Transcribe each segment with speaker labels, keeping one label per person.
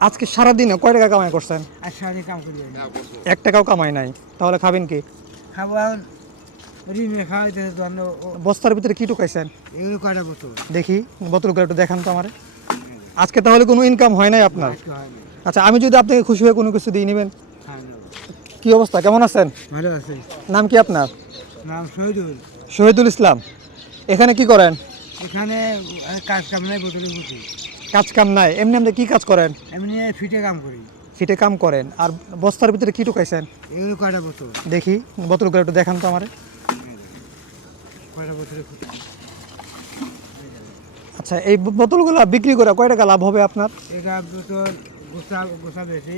Speaker 1: আজকে সারাদিনে কয় টাকা কামাই করছেন?
Speaker 2: আর সারাদিন কাম করি আমি।
Speaker 1: এক টাকাও কামাই নাই। তাহলে খাবেন কি?
Speaker 2: খাব এখন ঋণে খাওয়াইতে দণ্ড
Speaker 1: বস্তার ভিতরে কি ঢুকাইছেন?
Speaker 2: এগুলো কয়টা বোতল?
Speaker 1: দেখি বোতলগুলো একটু দেখান তো আমার। আজকে তাহলে কোনো ইনকাম হয় নাই আপনার?
Speaker 2: আজকে হয় না
Speaker 1: আচ্ছা আমি যদি আপনাকে খুশি হয়ে কোনো কিছু দিয়ে নেবেন।
Speaker 2: খায় না
Speaker 1: কি অবস্থা? কেমন আছেন?
Speaker 2: ভালো আছে।
Speaker 1: নাম কি আপনার?
Speaker 2: নাম শহীদুল।
Speaker 1: শহীদুল ইসলাম। এখানে কি করেন?
Speaker 2: এখানে কাজ কাম নাই বোতলে বুঝি
Speaker 1: কাজ কাম নাই? এমনি আপনি কি কাজ করেন?
Speaker 2: এমনি ফিটে কাম করি।
Speaker 1: ফিটে কাম করেন। আর বস্তার ভিতরে কি ঢুকাইছেন?
Speaker 2: এগুলো কয়টা বোতল?
Speaker 1: দেখি বোতলগুলো একটু দেখান তো আমার।
Speaker 2: কয়টা বোতলে
Speaker 1: আচ্ছা এই বোতলগুলো বিক্রি করে কয় টাকা লাভ হবে আপনার?
Speaker 2: এটা বোতল গোসা গোসা বেশি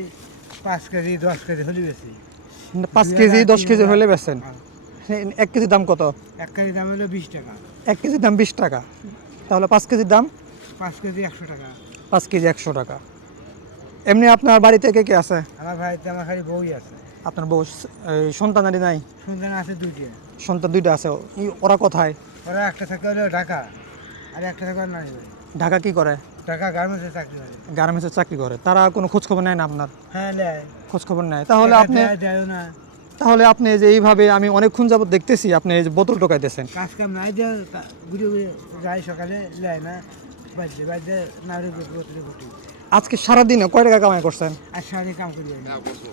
Speaker 2: পাঁচ কেজি দশ কেজি হলে বেশি।
Speaker 1: পাঁচ কেজি দশ কেজি হলে
Speaker 2: হ্যাঁ।
Speaker 1: এক কেজির দাম কত?
Speaker 2: এক কেজি দাম হলো বিশ টাকা।
Speaker 1: এক কেজির দাম বিশ টাকা। তাহলে পাঁচ কেজির দাম
Speaker 2: পাঁচ কেজি একশো টাকা।
Speaker 1: পাঁচ কেজি একশো টাকা। এমনি আপনার বাড়িতে কে কে আছে?
Speaker 2: আমার ভাইতে আমার খালি বই আছে।
Speaker 1: আপনার বউ সন্তানারি নাই?
Speaker 2: সন্তান আছে দুইটা।
Speaker 1: সন্তান দুইটা আছে। ওরা কোথায়?
Speaker 2: ওরা একটা থাকে হলো ঢাকা আর একটা থাকে বাড়ি
Speaker 1: ঢাকা কি করে?
Speaker 2: ঢাকা গার্মেন্টসে চাকরি করে।
Speaker 1: গার্মেন্টসের চাকরি করে। তারা কোনো খোঁজ খবর নেয় না আপনার?
Speaker 2: হ্যাঁ নেয়।
Speaker 1: খোঁজ খবর নেয়। তাহলে আপনি
Speaker 2: দেয়, না।
Speaker 1: তাহলে আপনি যে এইভাবে আমি অনেকক্ষণ যাবত দেখতেছি আপনি এই যে বোতল টোকাইতেছেন
Speaker 2: কাজ কাম নাই যে ঘুরে যায় সকালে নেয় না। নারী বোতলে ফুটি
Speaker 1: আজকে সারাদিনে কয় টাকা কামাই করছেন?
Speaker 2: আর সারাদিন কাম করি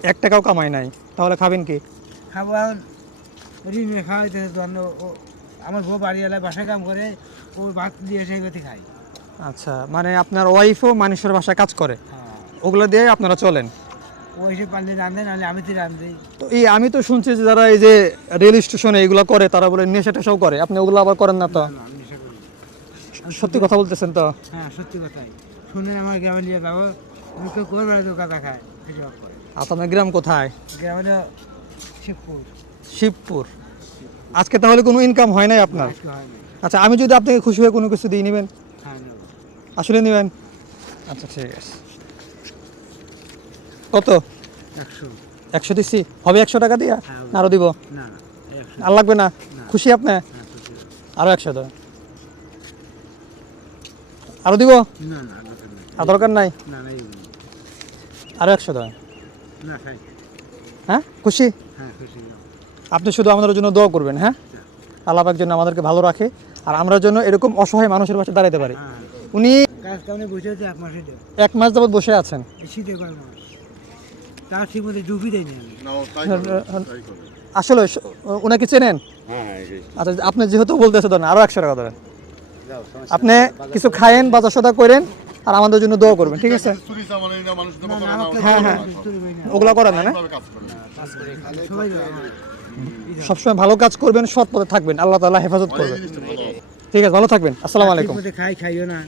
Speaker 1: এক টাকাও কামাই নাই তাহলে খাবেন কি?
Speaker 2: খাব ঋণে খাওয়াইতে দণ্ড আমার বউ বাড়ি এলাকায় বাসায় কাম করে ও ভাত দিয়ে এসে গতি খাই
Speaker 1: আচ্ছা মানে আপনার ওয়াইফও মানুষের বাসায় কাজ করে?
Speaker 2: হ্যাঁ।
Speaker 1: ওগুলো দিয়ে আপনারা চলেন?
Speaker 2: ও এসে পারলে রান্ধে নাহলে আমি তো রান্ধি
Speaker 1: তো এই আমি তো শুনছি যে যারা এই যে রেল স্টেশনে এগুলো করে তারা বলে নেশা টেশাও করে আপনি ওগুলো আবার করেন না তো। সত্যি কথা বলতেছেন তো?
Speaker 2: হ্যাঁ সত্যি কথাই। শুনে আমার গ্রামে নিয়ে যাব। আমি কেউ করবে না দোকান দেখায়।
Speaker 1: আপনার গ্রাম কোথায়?
Speaker 2: গ্রামে শিবপুর।
Speaker 1: শিবপুর। আজকে তাহলে কোনো ইনকাম হয় নাই আপনার? আচ্ছা আমি যদি আপনাকে খুশি হয়ে কোনো কিছু দিয়ে নেবেন?
Speaker 2: হ্যাঁ
Speaker 1: আসলে নেবেন? আচ্ছা ঠিক আছে। কত?
Speaker 2: একশো।
Speaker 1: একশো দিচ্ছি? হবে একশো টাকা দিয়া?
Speaker 2: হ্যাঁ,
Speaker 1: আরও দিব? আর লাগবে না? খুশি আপনি?
Speaker 2: হ্যাঁ,
Speaker 1: আরও একশো দেবেন আরও দিব?
Speaker 2: না না দরকার
Speaker 1: আর দরকার নাই? আরও একশো
Speaker 2: খাই।
Speaker 1: হ্যাঁ? খুশি?
Speaker 2: হ্যাঁ।
Speaker 1: আপনি শুধু আমাদের জন্য দোয়া করবেন হ্যাঁ? আল্লাহ পাক যেন আমাদেরকে ভালো রাখে আর আমরা জন্য এরকম অসহায় মানুষের পাশে দাঁড়াতে পারি।
Speaker 2: হ্যাঁ
Speaker 1: উনি
Speaker 2: বসে আছে এক মাসে
Speaker 1: যাবত বসে আছেন। আসলে ওনাকে চেনেন?
Speaker 3: হ্যাঁ, হ্যাঁ,
Speaker 1: আচ্ছা আপনি যেহেতু বলতেছে ধরেন আরও একশো টাকা ধরেন। আপনি কিছু খায়েন বাজার সদা করেন আর আমাদের জন্য দোয়া করবেন ঠিক আছে? হ্যাঁ, হ্যাঁ। ওগুলা করেন না। সবসময় ভালো কাজ করবেন সৎ পথে থাকবেন আল্লাহ তালা হেফাজত করবেন ঠিক আছে ভালো থাকবেন। আসসালামু আলাইকুম।
Speaker 2: খাই খাইও না।